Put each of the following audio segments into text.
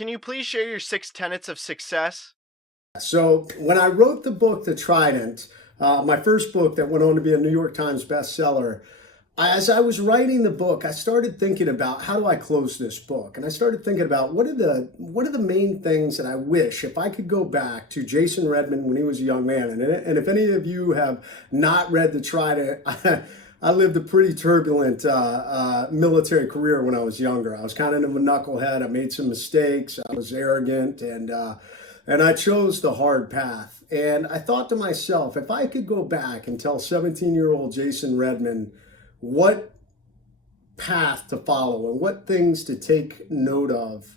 can you please share your 6 tenets of success? So when I wrote the book, The Trident, my first book that went on to be a New York Times bestseller, as I was writing the book, I started thinking about how do I close this book, and I started thinking about what are the main things that I wish if I could go back to Jason Redman when he was a young man. And if any of you have not read The Trident, I lived a pretty turbulent military career when I was younger. I was kind of a knucklehead. I made some mistakes. I was arrogant, and I chose the hard path. And I thought to myself, if I could go back and tell 17-year-old Jason Redman what path to follow and what things to take note of.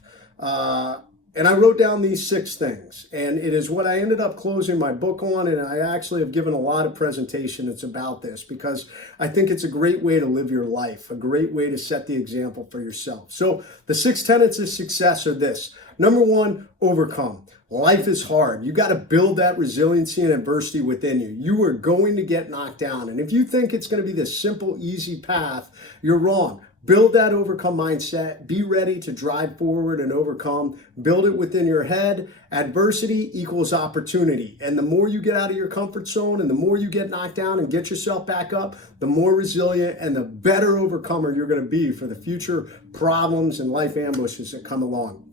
And I wrote down these 6 things, and it is what I ended up closing my book on. And I actually have given a lot of presentation that's about this because I think it's a great way to live your life, a great way to set the example for yourself. So the 6 tenets of success are this. Number 1, overcome. Life is hard. You got to build that resiliency and adversity within you. You are going to get knocked down. And if you think it's going to be this simple, easy path, you're wrong. Build that overcome mindset. Be ready to drive forward and overcome. Build it within your head. Adversity equals opportunity. And the more you get out of your comfort zone and the more you get knocked down and get yourself back up, the more resilient and the better overcomer you're going to be for the future problems and life ambushes that come along.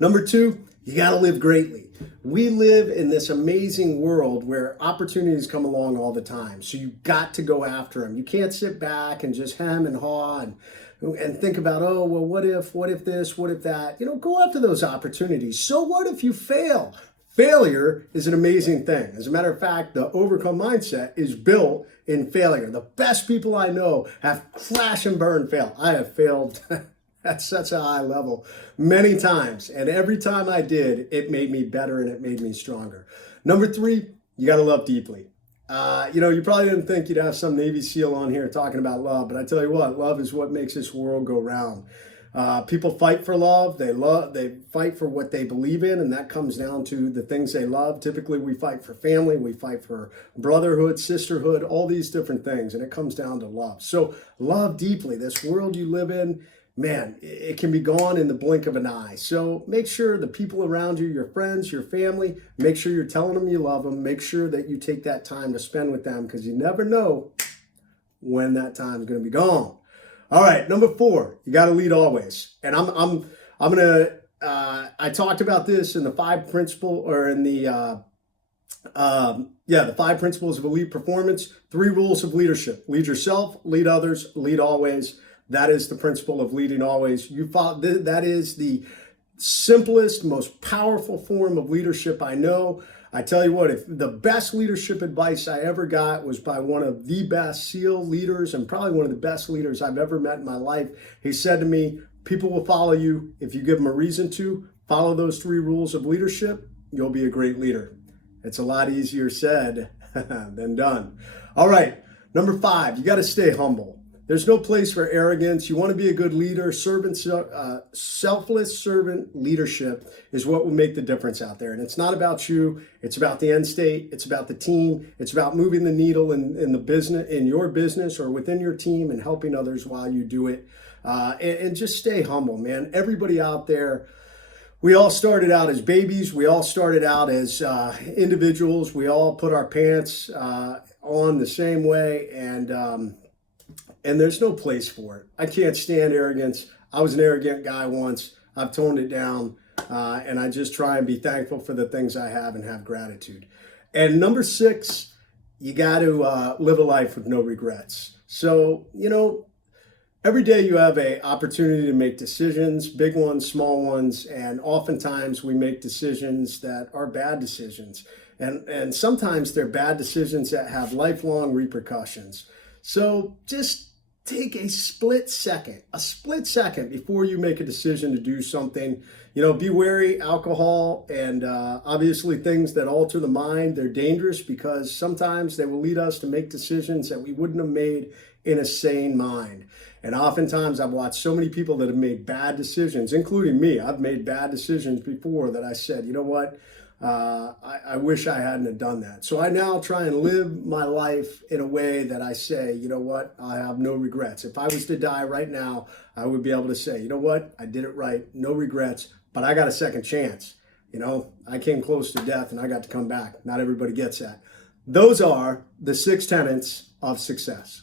Number 2, you got to live greatly. We live in this amazing world where opportunities come along all the time. So you got to go after them. You can't sit back and just hem and haw and think about, oh, well, what if this, what if that? Go after those opportunities. So what if you fail? Failure is an amazing thing. As a matter of fact, the overcome mindset is built in failure. The best people I know have crash and burn failed. I have failed at such a high level many times. And every time I did, it made me better and it made me stronger. Number 3, you got to love deeply. You probably didn't think you'd have some Navy SEAL on here talking about love, but I tell you what, love is what makes this world go round. People fight for love. They fight for what they believe in, and that comes down to the things they love. Typically, we fight for family, we fight for brotherhood, sisterhood, all these different things, and it comes down to love. So love deeply. This world you live in, man, it can be gone in the blink of an eye. So make sure the people around you, your friends, your family, make sure you're telling them you love them. Make sure that you take that time to spend with them because you never know when that time is going to be gone. All right, number 4, you got to lead always. And I'm gonna. I talked about this in the 5 principle or in the 5 principles of elite performance. 3 rules of leadership: lead yourself, lead others, lead always. That is the principle of leading always. That is the simplest, most powerful form of leadership I know. I tell you what, if the best leadership advice I ever got was by one of the best SEAL leaders and probably one of the best leaders I've ever met in my life. He said to me, people will follow you if you give them a reason to. Follow those 3 rules of leadership, you'll be a great leader. It's a lot easier said than done. All right, number 5, you got to stay humble. There's no place for arrogance. You want to be a good leader. Selfless servant leadership is what will make the difference out there. And it's not about you. It's about the end state. It's about the team. It's about moving the needle in the business, in your business or within your team, and helping others while you do it. And just stay humble, man. Everybody out there, we all started out as babies. We all started out as individuals. We all put our pants on the same way, and there's no place for it. I can't stand arrogance. I was an arrogant guy once. I've toned it down, and I just try and be thankful for the things I have and have gratitude. And number 6, you got to live a life with no regrets. So, every day you have an opportunity to make decisions, big ones, small ones, and oftentimes we make decisions that are bad decisions. And sometimes they're bad decisions that have lifelong repercussions. So just take a split second before you make a decision to do something. Be wary. Alcohol and obviously things that alter the mind, they're dangerous because sometimes they will lead us to make decisions that we wouldn't have made in a sane mind. And oftentimes I've watched so many people that have made bad decisions, including me. I've made bad decisions before that I said, you know what? I wish I hadn't have done that. So I now try and live my life in a way that I say, you know what, I have no regrets. If I was to die right now, I would be able to say, you know what, I did it right, no regrets, but I got a second chance. I came close to death and I got to come back. Not everybody gets that. Those are the 6 tenets of success.